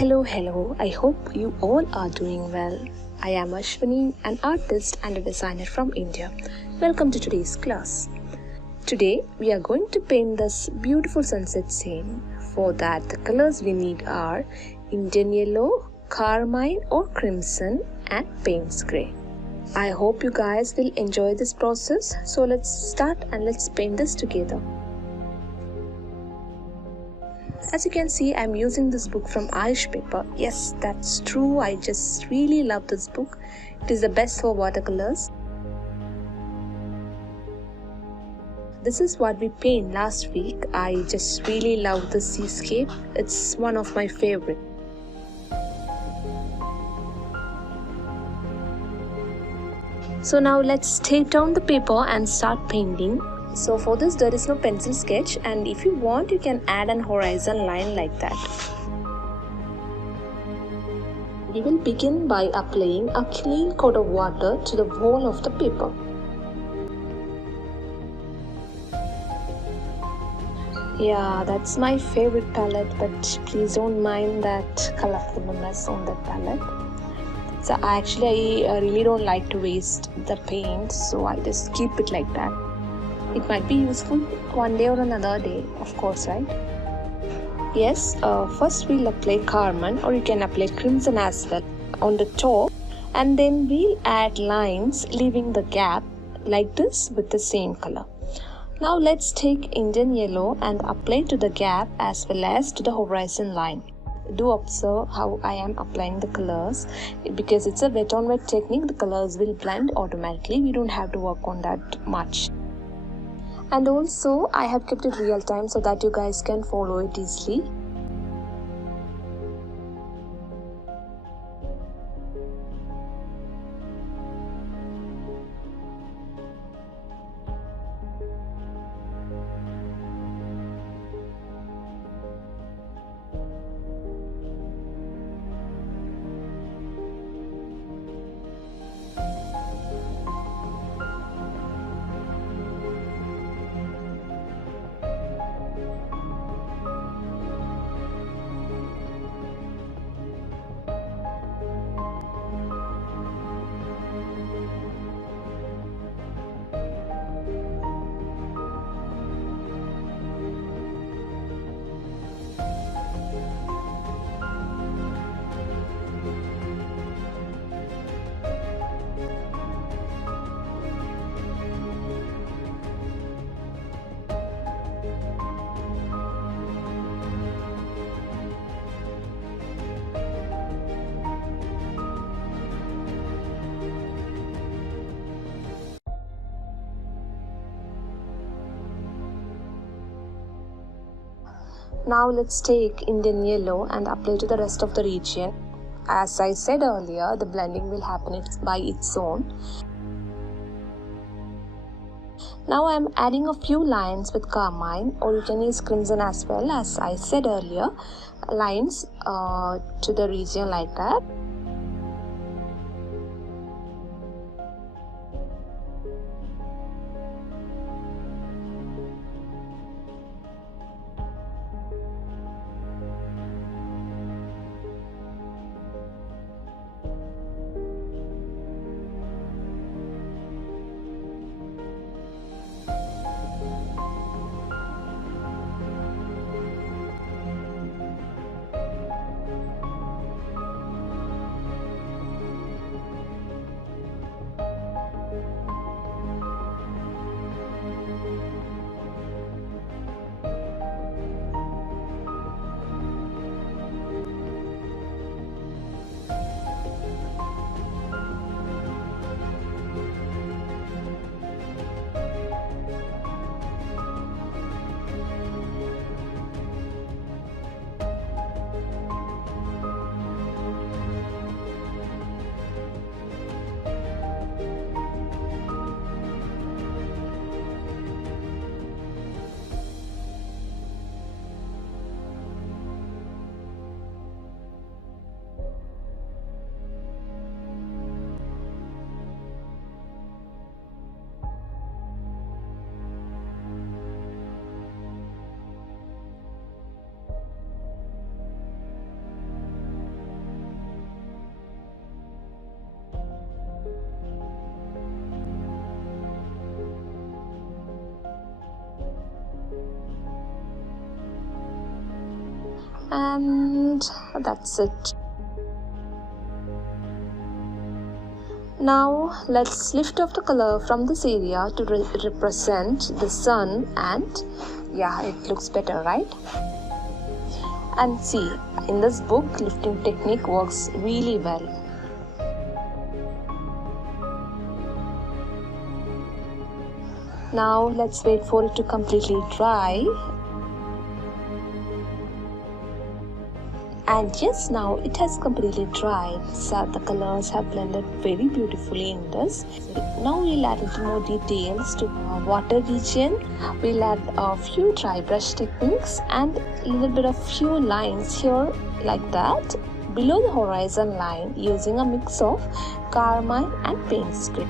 Hello, I hope you all are doing well. I am Ashwini, an artist and a designer from India. Welcome to today's class. Today, we are going to paint this beautiful sunset scene. For that, the colors we need are Indian yellow, carmine or crimson, and Payne's grey. I hope you guys will enjoy this process. So let's start and let's paint this together. As you can see, I'm using this book from Irish paper. Yes, that's true. I just really love this book. It is the best for watercolors. This is what we painted last week. I just really love the seascape. It's one of my favorite. So now let's tape down the paper and start painting. So for this there is no pencil sketch, and if you want you can add an horizon line like that. We will begin by applying a clean coat of water to the whole of the paper. Yeah, that's my favorite palette, but please don't mind that colorfulness on that palette. So I really don't like to waste the paint, so I just keep it like that. It might be useful one day or another day, of course, right? Yes, first we'll apply carmine, or you can apply crimson as well on the top, and then we'll add lines leaving the gap like this with the same color. Now let's take Indian yellow and apply to the gap as well as to the horizon line. Do observe how I am applying the colors. Because it's a wet on wet technique, the colors will blend automatically. We don't have to work on that much. And also I have kept it real time so that you guys can follow it easily. Now let's take Indian yellow and apply to the rest of the region. As I said earlier, the blending will happen by its own. Now I am adding a few lines with carmine, or you can use crimson as well, as I said earlier, lines to the region like that. And that's it. Now let's lift off the color from this area to represent the sun, and yeah, it looks better, right? And see, in this book, lifting technique works really well. Now let's wait for it to completely dry. And yes, now it has completely dried, so the colors have blended very beautifully in this. Now we'll add a little more details to our water region. We'll add a few dry brush techniques and a little bit of few lines here like that below the horizon line using a mix of carmine and paint spray.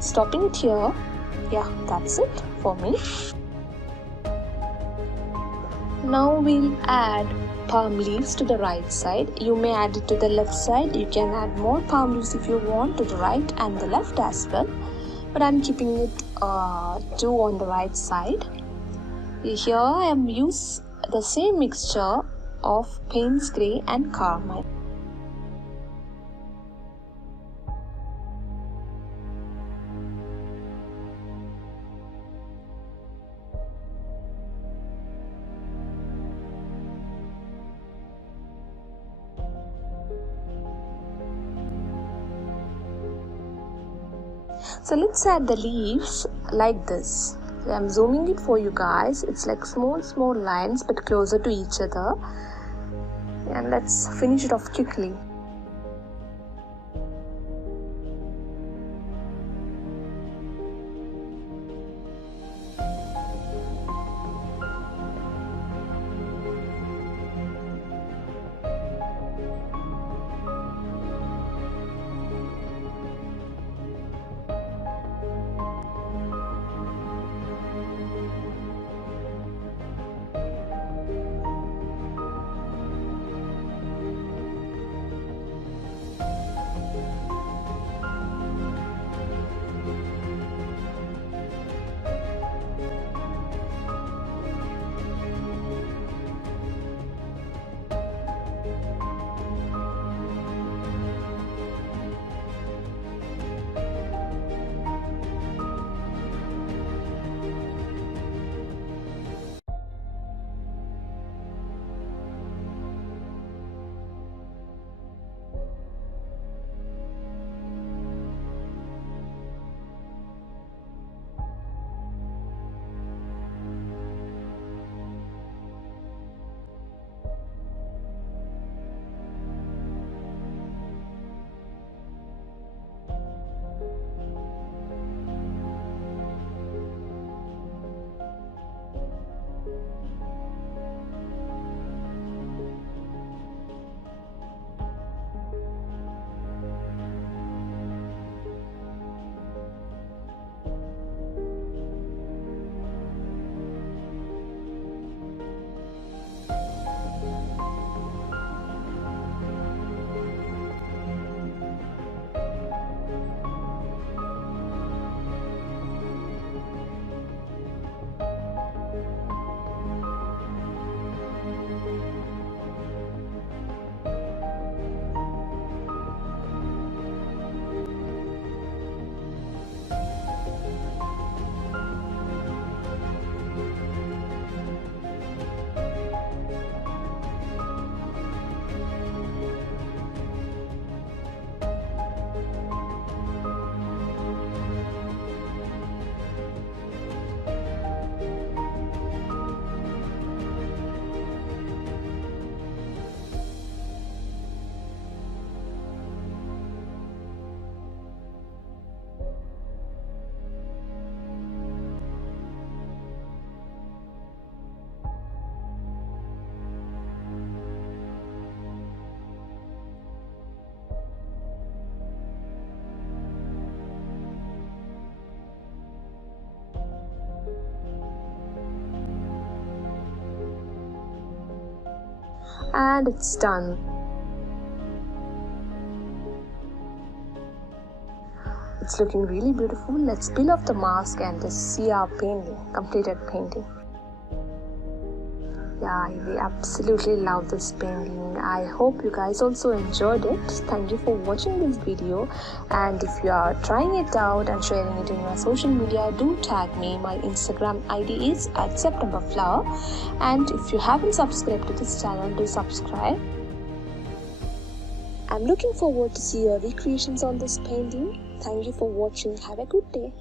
Stopping it here. Yeah, that's it for me. Now we'll add palm leaves to the right side. You may add it to the left side. You can add more palm leaves if you want to the right and the left as well. But I'm keeping it two on the right side. Here I am use the same mixture of Payne's grey and carmine. So let's add the leaves like this. I'm zooming it for you guys. It's like small lines but closer to each other. And let's finish it off quickly. And it's done. It's looking really beautiful. Let's peel off the mask and just see our painting, completed painting. Yeah, I really absolutely love this painting. I hope you guys also enjoyed it. Thank you for watching this video, and if you are trying it out and sharing it in your social media, do tag me. My Instagram ID is @SeptemberFleur, and if you haven't subscribed to this channel, do subscribe. I'm looking forward to see your recreations on this painting. Thank you for watching. Have a good day.